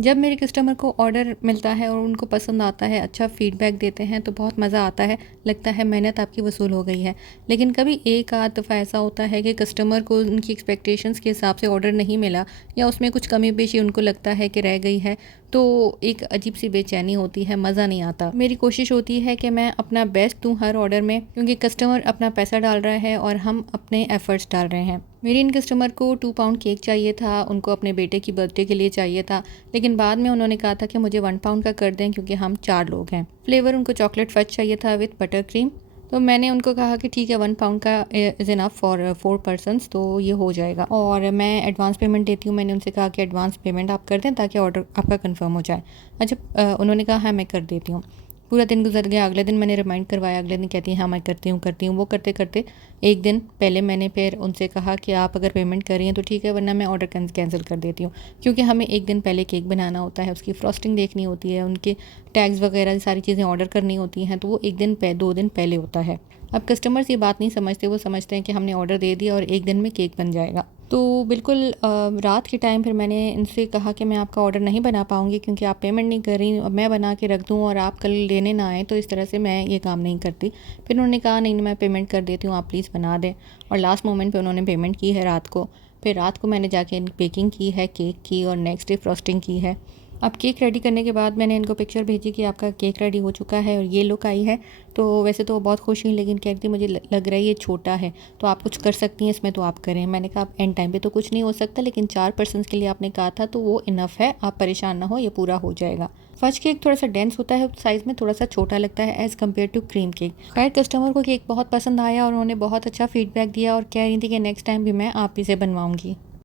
जब मेरे कस्टमर को ऑर्डर मिलता है और उनको पसंद आता है, अच्छा फ़ीडबैक देते हैं तो बहुत मज़ा आता है, लगता है मेहनत आपकी वसूल हो गई है। लेकिन कभी एक आध दफ़ा ऐसा होता है कि कस्टमर को उनकी एक्सपेक्टेशंस के हिसाब से ऑर्डर नहीं मिला या उसमें कुछ कमी पेशी उनको लगता है कि रह गई है, तो एक अजीब-सी बेचैनी होती है, मज़ा नहीं आता। मेरी कोशिश होती है कि मैं अपना बेस्ट दूँ हर ऑर्डर में, क्योंकि कस्टमर अपना पैसा डाल रहा है और हम अपने एफ़र्ट्स डाल रहे हैं। मेरी इन कस्टमर को 2 पाउंड केक चाहिए था, उनको अपने बेटे की बर्थडे के लिए चाहिए था, लेकिन बाद में उन्होंने कहा था कि मुझे 1 पाउंड का कर दें क्योंकि हम 4 लोग हैं। फ्लेवर उनको चॉकलेट फज चाहिए था विद बटर क्रीम। तो मैंने उनको कहा कि ठीक है, 1 पाउंड का इज़ इनफ फॉर 4 पर्सन्स, तो ये हो जाएगा और मैं एडवांस पेमेंट देती हूँ। मैंने उनसे कहा कि एडवांस पेमेंट आप कर दें ताकि ऑर्डर आपका कंफर्म हो जाए। अच्छा, उन्होंने कहा हाँ मैं कर देती हूँ। पूरा दिन गुजर गया, अगले दिन मैंने रिमाइंड करवाया, अगले दिन कहती हैं हाँ मैं करती हूँ। वो करते करते एक दिन पहले मैंने फिर उनसे कहा कि आप अगर पेमेंट कर रही हैं तो ठीक है, वरना मैं ऑर्डर कैंसिल कर देती हूँ, क्योंकि हमें एक दिन पहले केक बनाना होता है, उसकी फ्रॉस्टिंग देखनी होती है, उनके टैग्स वगैरह सारी चीज़ें ऑर्डर करनी होती हैं, तो वो एक दिन 2 दिन पहले होता है। अब कस्टमर्स ये बात नहीं समझते, वो समझते हैं कि हमने ऑर्डर दे दिया और एक दिन में केक बन जाएगा। तो बिल्कुल रात के टाइम फिर मैंने इनसे कहा कि मैं आपका ऑर्डर नहीं बना पाऊँगी क्योंकि आप पेमेंट नहीं कर रही, अब मैं बना के रख दूँ और आप कल लेने ना आएँ, तो इस तरह से मैं ये काम नहीं करती। फिर उन्होंने कहा नहीं मैं पेमेंट कर देती हूँ, आप प्लीज़ बना दें, और लास्ट मोमेंट पे उन्होंने पेमेंट की है रात को। फिर रात को मैंने जाके पेकिंग की है केक की और नेक्स्ट डे फ्रॉस्टिंग की है। अब केक रेडी करने के बाद मैंने इनको पिक्चर भेजी कि आपका केक रेडी हो चुका है और ये लुक आई है। तो वैसे तो वो बहुत खुश हुई, लेकिन कहती मुझे लग रहा है ये छोटा है, तो आप कुछ कर सकती हैं इसमें तो आप करें। मैंने कहा आप एंड टाइम पे तो कुछ नहीं हो सकता, लेकिन 4 पर्सन्स के लिए आपने कहा था तो वो इनफ है, आप परेशान ना हो, ये पूरा हो जाएगा। फज केक थोड़ा सा डेंस होता है, साइज़ में थोड़ा सा छोटा लगता है as compare to cream cake. खैर कस्टमर को केक बहुत पसंद आया और उन्होंने बहुत अच्छा फीडबैक दिया और कह रही थी कि नेक्स्ट टाइम भी मैं आप ही से बनवाऊँगी।